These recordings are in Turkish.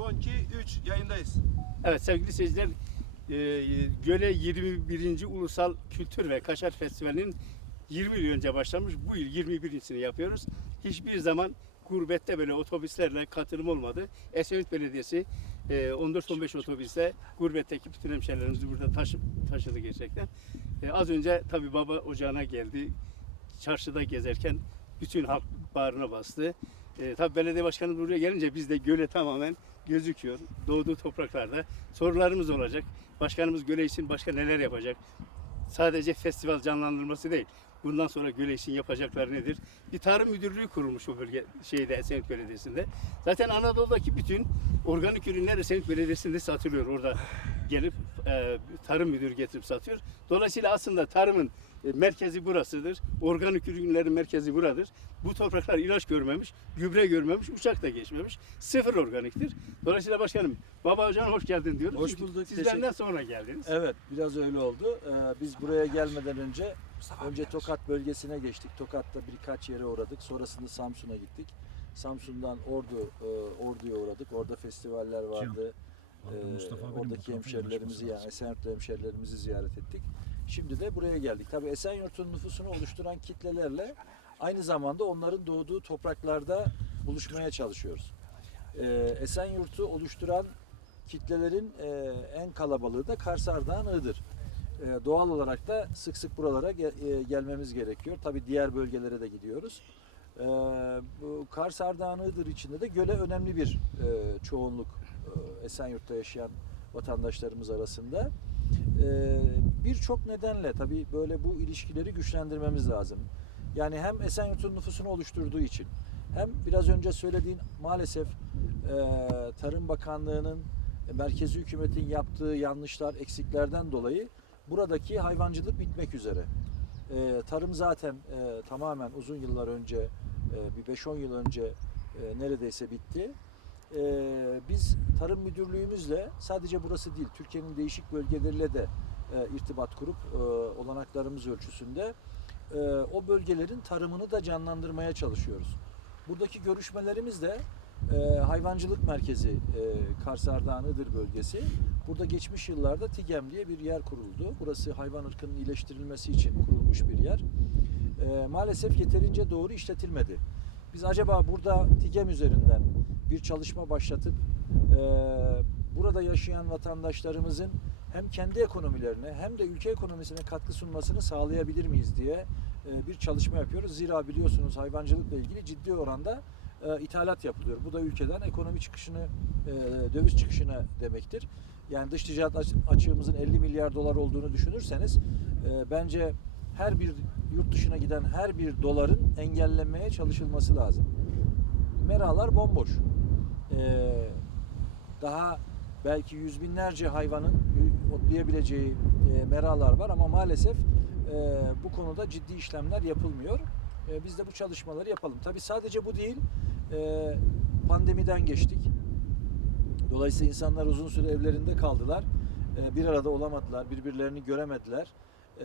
Son 2, 3 yayındayız. Evet sevgili seyirciler, e, Göle 21. Ulusal Kültür ve Kaşar Festivali'nin 20 yıl önce başlamış. Bu yıl 21.sini yapıyoruz. Hiçbir zaman gurbette böyle otobüslerle katılım olmadı. Esenyurt Belediyesi e, 14-15 otobüste gurbetteki bütün hemşehrilerimizi burada taşı, taşıdı gerçekten. E, az önce tabii baba ocağına geldi. Çarşıda gezerken bütün halk bağrına bastı. E, tabii belediye başkanı buraya gelince biz de göle tamamen gözüküyor. Doğduğu topraklarda sorularımız olacak. Başkanımız göle için başka neler yapacak? Sadece festival canlandırması değil. Bundan sonra göle için yapacaklar nedir? Bir tarım müdürlüğü kurulmuş o bölge şeyde Esenyurt Belediyesi'nde. Zaten Anadolu'daki bütün organik ürünler Esenyurt Belediyesi'nde satılıyor. Orada gelip e, tarım müdürü getirip satıyor. Dolayısıyla aslında tarımın merkezi burasıdır. Organik ürünlerin merkezi buradır. Bu topraklar ilaç görmemiş, gübre görmemiş, uçak da geçmemiş. Sıfır organiktir. Dolayısıyla başkanım, Baba Hocam hoş geldin diyoruz. Hoş bulduk, Siz benden sonra geldiniz. Evet, biraz öyle oldu. Ee, biz buraya gelmeden önce önce Tokat bölgesine geçtik. Tokat'ta birkaç yere uğradık. Sonrasında Samsun'a gittik. Samsun'dan Ordu e, Ordu'ya uğradık. Orada festivaller vardı. Ee, oradaki hemşerilerimizi yani Esenyurt'ta hemşerilerimizi ziyaret ettik. Şimdi de buraya geldik. Tabii Esenyurt'un nüfusunu oluşturan kitlelerle aynı zamanda onların doğduğu topraklarda buluşmaya çalışıyoruz. Ee, Esenyurt'u oluşturan kitlelerin e, en kalabalığı da Kars Ardahan Iğdır. E, doğal olarak da sık sık buralara ge- e, gelmemiz gerekiyor. Tabii diğer bölgelere de gidiyoruz. E, bu Kars Ardahan Iğdır içinde de göle önemli bir e, çoğunluk e, Esenyurt'ta yaşayan vatandaşlarımız arasında. E, Birçok nedenle tabii böyle bu ilişkileri güçlendirmemiz lazım. Yani hem Esenyurt'un nüfusunu oluşturduğu için hem biraz önce söylediğin maalesef e, Tarım Bakanlığı'nın e, merkezi hükümetin yaptığı yanlışlar, eksiklerden dolayı buradaki hayvancılık bitmek üzere. E, tarım zaten e, tamamen uzun yıllar önce, e, bir 5-10 yıl önce e, neredeyse bitti. E, biz Tarım Müdürlüğümüzle sadece burası değil, Türkiye'nin değişik bölgeleriyle de e, irtibat kurup e, olanaklarımız ölçüsünde e, o bölgelerin tarımını da canlandırmaya çalışıyoruz. Buradaki görüşmelerimiz de e, hayvancılık merkezi e, Kars Ardahan Iğdır bölgesi. Burada geçmiş yıllarda TİGEM diye bir yer kuruldu. Burası hayvan ırkının iyileştirilmesi için kurulmuş bir yer. Maalesef yeterince doğru işletilmedi. Biz acaba burada TİGEM üzerinden bir çalışma başlatıp burada yaşayan vatandaşlarımızın hem kendi ekonomilerine hem de ülke ekonomisine katkı sunmasını sağlayabilir miyiz diye e, bir çalışma yapıyoruz. Zira biliyorsunuz hayvancılıkla ilgili ciddi oranda e, ithalat yapılıyor. Bu da ülkeden ekonomi çıkışını, e, döviz çıkışına demektir. Yani dış ticaret aç- açığımızın 50 milyar dolar olduğunu düşünürseniz bence her bir yurt dışına giden her bir doların engellenmeye çalışılması lazım. Meralar bomboş. Daha belki yüz binlerce hayvanın otlayabileceği e, meralar var ama maalesef e, bu konuda ciddi işlemler yapılmıyor. E, biz de bu çalışmaları yapalım. Tabii sadece bu değil. E, pandemiden geçtik. Dolayısıyla insanlar uzun süre evlerinde kaldılar. E, bir arada olamadılar, birbirlerini göremediler. E,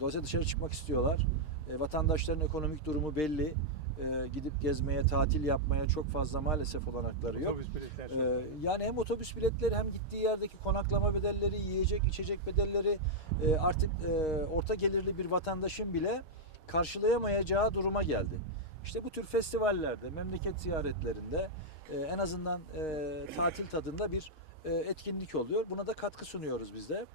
dolayısıyla dışarı çıkmak istiyorlar. E, vatandaşların ekonomik durumu belli. E, gidip gezmeye, tatil yapmaya çok fazla maalesef olanakları yok. Otobüs biletleri. Ee, yani hem otobüs biletleri hem gittiği yerdeki konaklama bedelleri, yiyecek içecek bedelleri e, artık e, orta gelirli bir vatandaşın bile karşılayamayacağı duruma geldi. İşte bu tür festivallerde, memleket ziyaretlerinde e, en azından e, tatil tadında bir e, etkinlik oluyor. Buna da katkı sunuyoruz biz de.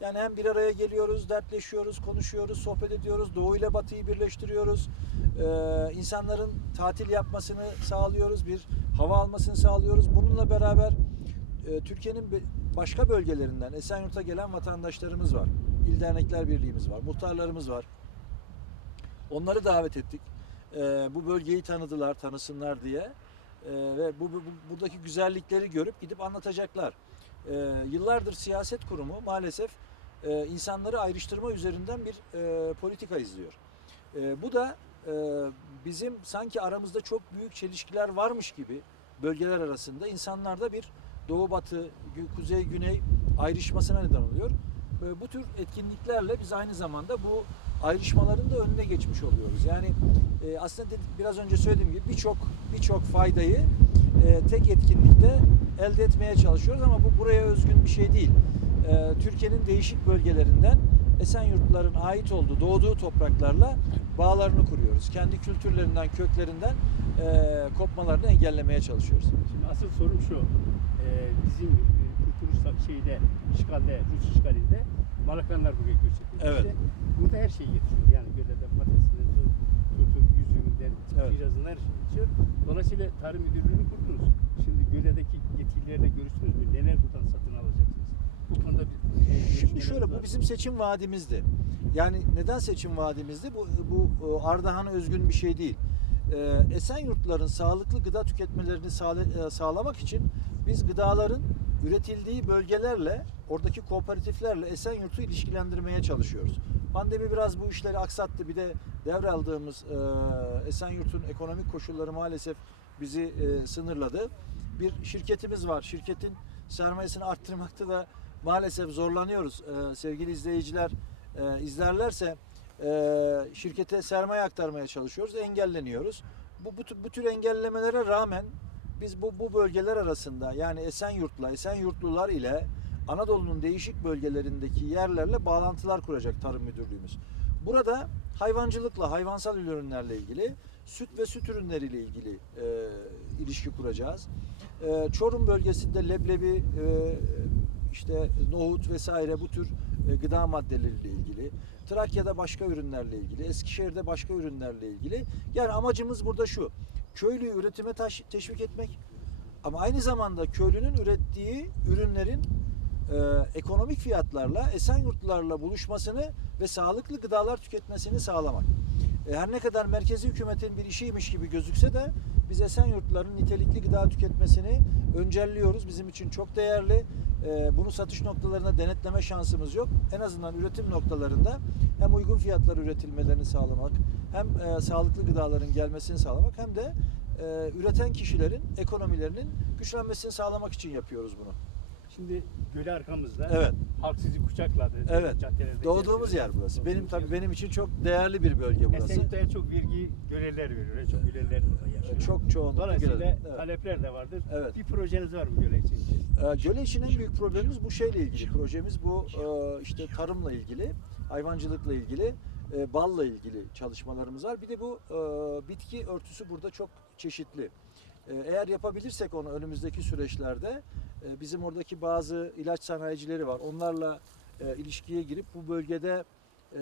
Yani hem bir araya geliyoruz, dertleşiyoruz, konuşuyoruz, sohbet ediyoruz, Doğu ile Batı'yı birleştiriyoruz. Ee, insanların tatil yapmasını sağlıyoruz, bir hava almasını sağlıyoruz. Bununla beraber e, Türkiye'nin başka bölgelerinden Esenyurt'a gelen vatandaşlarımız var. İl Dernekler Birliğimiz var, muhtarlarımız var. Onları davet ettik. Ee, bu bölgeyi tanıdılar, tanısınlar diye. Ee, ve bu, bu- bu- buradaki güzellikleri görüp gidip anlatacaklar. Ee, yıllardır siyaset kurumu maalesef e, insanları ayrıştırma üzerinden bir e, politika izliyor. E, bu da e, bizim sanki aramızda çok büyük çelişkiler varmış gibi bölgeler arasında insanlarda bir doğu batı, kuzey güney ayrışmasına neden oluyor. E, bu tür etkinliklerle biz aynı zamanda bu ayrışmaların da önüne geçmiş oluyoruz. Yani e, aslında dedik, biraz önce söylediğim gibi birçok birçok faydayı e, tek etkinlikte elde etmeye çalışıyoruz ama bu buraya özgün bir şey değil. E, Türkiye'nin değişik bölgelerinden Esenyurtluların ait olduğu, doğduğu topraklarla bağlarını kuruyoruz. Kendi kültürlerinden, köklerinden e, kopmalarını engellemeye çalışıyoruz. Şimdi asıl sorum şu. Ee, bizim e, Kurtuluş şeyde, işgalde, Rus işgalinde Malakanlar buraya göç etmiş. Evet. İşte burada her şey yetişiyor. Yani Göle'de patatesinden tut- tutun, üzümünden, Evet. kirazından her şey yetişiyor. Dolayısıyla Tarım Müdürlüğü'nü kurdunuz. Şimdi Göle'deki yetkililerle görüştünüz mü? Neler buradan satın alacaksınız? Bu konuda bir e, Şimdi şöyle var bu bizim seçim vaadimizdi. Yani neden seçim vaadimizdi? Bu, bu e, Ardahan'a özgün bir şey değil. Ee, Esenyurtların sağlıklı gıda tüketmelerini sağla- e, sağlamak için biz gıdaların üretildiği bölgelerle, oradaki kooperatiflerle Esenyurt'u ilişkilendirmeye çalışıyoruz. Pandemi biraz bu işleri aksattı. Bir de devraldığımız e, Esenyurt'un ekonomik koşulları maalesef bizi e, sınırladı. Bir şirketimiz var. Şirketin sermayesini arttırmakta da maalesef zorlanıyoruz. Ee, sevgili izleyiciler e, izlerlerse e, şirkete sermaye aktarmaya çalışıyoruz, engelleniyoruz. Bu, bu, bu tür engellemelere rağmen biz bu, bu bölgeler arasında yani Esenyurt'la, Esenyurtlular ile Anadolu'nun değişik bölgelerindeki yerlerle bağlantılar kuracak Tarım Müdürlüğümüz. Burada hayvancılıkla, hayvansal ürünlerle ilgili, süt ve süt ürünleriyle ilgili e, ilişki kuracağız. E, Çorum bölgesinde leblebi, e, işte nohut vesaire bu tür e, gıda maddeleriyle ilgili. Trakya'da başka ürünlerle ilgili, Eskişehir'de başka ürünlerle ilgili. Yani amacımız burada şu. Köylüyü üretime teşvik etmek ama aynı zamanda köylünün ürettiği ürünlerin e, ekonomik fiyatlarla Esenyurtlularla buluşmasını ve sağlıklı gıdalar tüketmesini sağlamak. E, her ne kadar merkezi hükümetin bir işiymiş gibi gözükse de biz Esenyurtluların nitelikli gıda tüketmesini öncelliyoruz. Bizim için çok değerli. E, bunu satış noktalarına denetleme şansımız yok. En azından üretim noktalarında hem uygun fiyatlar üretilmelerini sağlamak, hem e, sağlıklı gıdaların gelmesini sağlamak hem de e, üreten kişilerin ekonomilerinin güçlenmesini sağlamak için yapıyoruz bunu. Şimdi göle arkamızda. Evet. Halk sizi kucakladı. Evet. Caddelerde Doğduğumuz gezdiniz. yer burası. Benim Doğduğunuz tabii yer. benim için çok değerli bir bölge burası. Esenyurt'ta en çok vergi göleler veriyor. En çok göleler burada yaşıyor. Çok çoğunlukla Dolayısıyla göleler. Evet. talepler de vardır. Evet. Bir projeniz var mı göle için? Ee, Göle için en büyük problemimiz bu şeyle ilgili. Projemiz bu e, işte tarımla ilgili, hayvancılıkla ilgili, e, balla ilgili çalışmalarımız var. Bir de bu e, bitki örtüsü burada çok çeşitli. E, Eğer yapabilirsek onu önümüzdeki süreçlerde e, bizim oradaki bazı ilaç sanayicileri var. Onlarla e, ilişkiye girip bu bölgede e,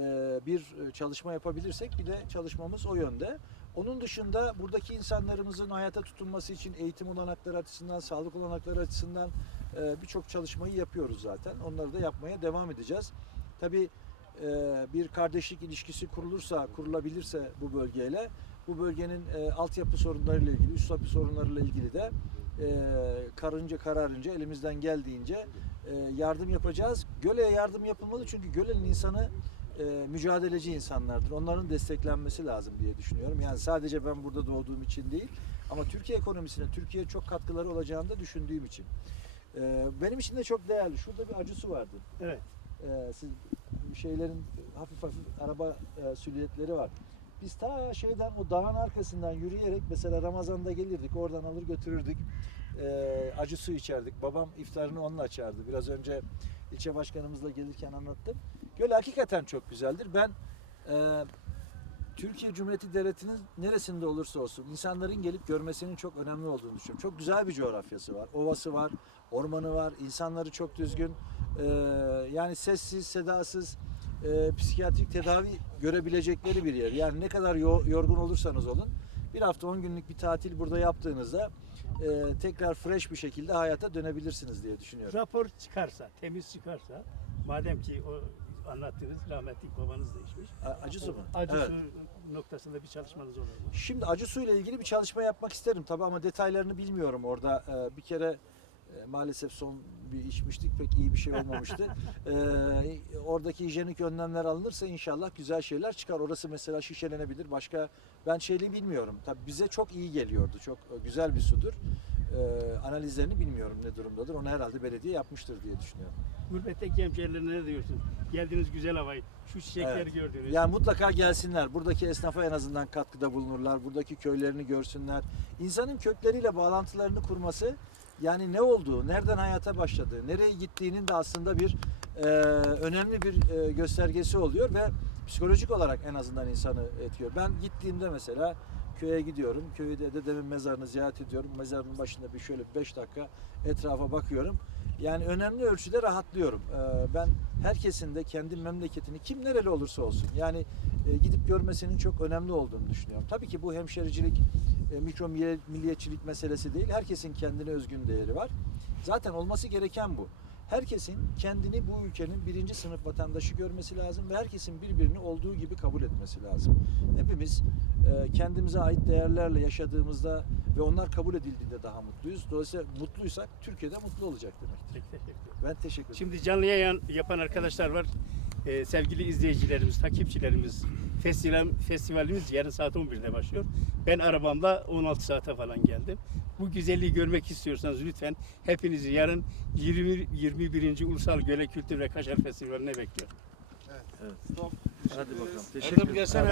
bir çalışma yapabilirsek bir de çalışmamız o yönde. Onun dışında buradaki insanlarımızın hayata tutunması için eğitim olanakları açısından, sağlık olanakları açısından e, birçok çalışmayı yapıyoruz zaten. Onları da yapmaya devam edeceğiz. Tabii e, bir kardeşlik ilişkisi kurulursa, kurulabilirse bu bölgeyle, bu bölgenin e, altyapı sorunlarıyla ilgili, üst yapı sorunlarıyla ilgili de e, karınca kararınca elimizden geldiğince e, yardım yapacağız. Göle'ye yardım yapılmalı çünkü Göle'nin insanı e, mücadeleci insanlardır. Onların desteklenmesi lazım diye düşünüyorum. Yani sadece ben burada doğduğum için değil ama Türkiye ekonomisine, Türkiye'ye çok katkıları olacağını da düşündüğüm için. E, benim için de çok değerli. Şurada bir acısı vardı. Evet. E, siz şeylerin hafif hafif araba e, silüetleri var. Biz ta şeyden o dağın arkasından yürüyerek mesela Ramazan'da gelirdik. Oradan alır götürürdük. E, acı su içerdik. Babam iftarını onunla açardı. Biraz önce ilçe başkanımızla gelirken anlattım. Göl hakikaten çok güzeldir. Ben e, Türkiye Cumhuriyeti Devleti'nin neresinde olursa olsun insanların gelip görmesinin çok önemli olduğunu düşünüyorum. Çok güzel bir coğrafyası var. Ovası var, ormanı var, insanları çok düzgün. E, yani sessiz, sedasız, e, psikiyatrik tedavi görebilecekleri bir yer. Yani ne kadar yo- yorgun olursanız olun bir hafta 10 günlük bir tatil burada yaptığınızda e, tekrar fresh bir şekilde hayata dönebilirsiniz diye düşünüyorum. Rapor çıkarsa, temiz çıkarsa, madem ki o anlattığınız rahmetli babanız da içmiş. A- Acı su mu? Acı Evet. su noktasında bir çalışmanız olur mu? Şimdi acı suyla ilgili bir çalışma yapmak isterim tabii ama detaylarını bilmiyorum orada. Ee, bir kere e, maalesef son bir içmiştik pek iyi bir şey olmamıştı. Ee, oradaki hijyenik önlemler alınırsa inşallah güzel şeyler çıkar. Orası mesela şişelenebilir. Başka ben şeyli bilmiyorum. Tabii bize çok iyi geliyordu. Çok e, güzel bir sudur. e, analizlerini bilmiyorum ne durumdadır. Onu herhalde belediye yapmıştır diye düşünüyorum. Gurbetteki hemşehrilerine ne diyorsun? Geldiniz güzel havayı, şu çiçekleri Evet. gördünüz. Yani mutlaka gelsinler. Buradaki esnafa en azından katkıda bulunurlar. Buradaki köylerini görsünler. İnsanın kökleriyle bağlantılarını kurması yani ne olduğu, nereden hayata başladığı, nereye gittiğinin de aslında bir e, önemli bir e, göstergesi oluyor ve psikolojik olarak en azından insanı etiyor. Ben gittiğimde mesela köye gidiyorum. Köyde dedemin mezarını ziyaret ediyorum. Mezarın başında bir şöyle 5 dakika etrafa bakıyorum. Yani önemli ölçüde rahatlıyorum. Ee, Ben herkesin de kendi memleketini kim nereli olursa olsun yani e, gidip görmesinin çok önemli olduğunu düşünüyorum. Tabii ki bu hemşericilik, e, mikro milli- milliyetçilik meselesi değil. Herkesin kendine özgün değeri var. Zaten olması gereken bu. Herkesin kendini bu ülkenin birinci sınıf vatandaşı görmesi lazım ve herkesin birbirini olduğu gibi kabul etmesi lazım. Hepimiz e, kendimize ait değerlerle yaşadığımızda ve onlar kabul edildiğinde daha mutluyuz. Dolayısıyla mutluysak Türkiye'de mutlu olacak demek. Çok teşekkür ederim. Ben teşekkür ederim. Şimdi canlı yayın yapan arkadaşlar var. Ee, sevgili izleyicilerimiz, takipçilerimiz, festival, festivalimiz yarın saat 11'de başlıyor. Ben arabamla 16 saate falan geldim. Bu güzelliği görmek istiyorsanız lütfen hepinizi yarın 20, 21. Ulusal Göle Kültür ve Kaşar Festivali'ne bekliyorum. Hadi bakalım. Erdem gelsene.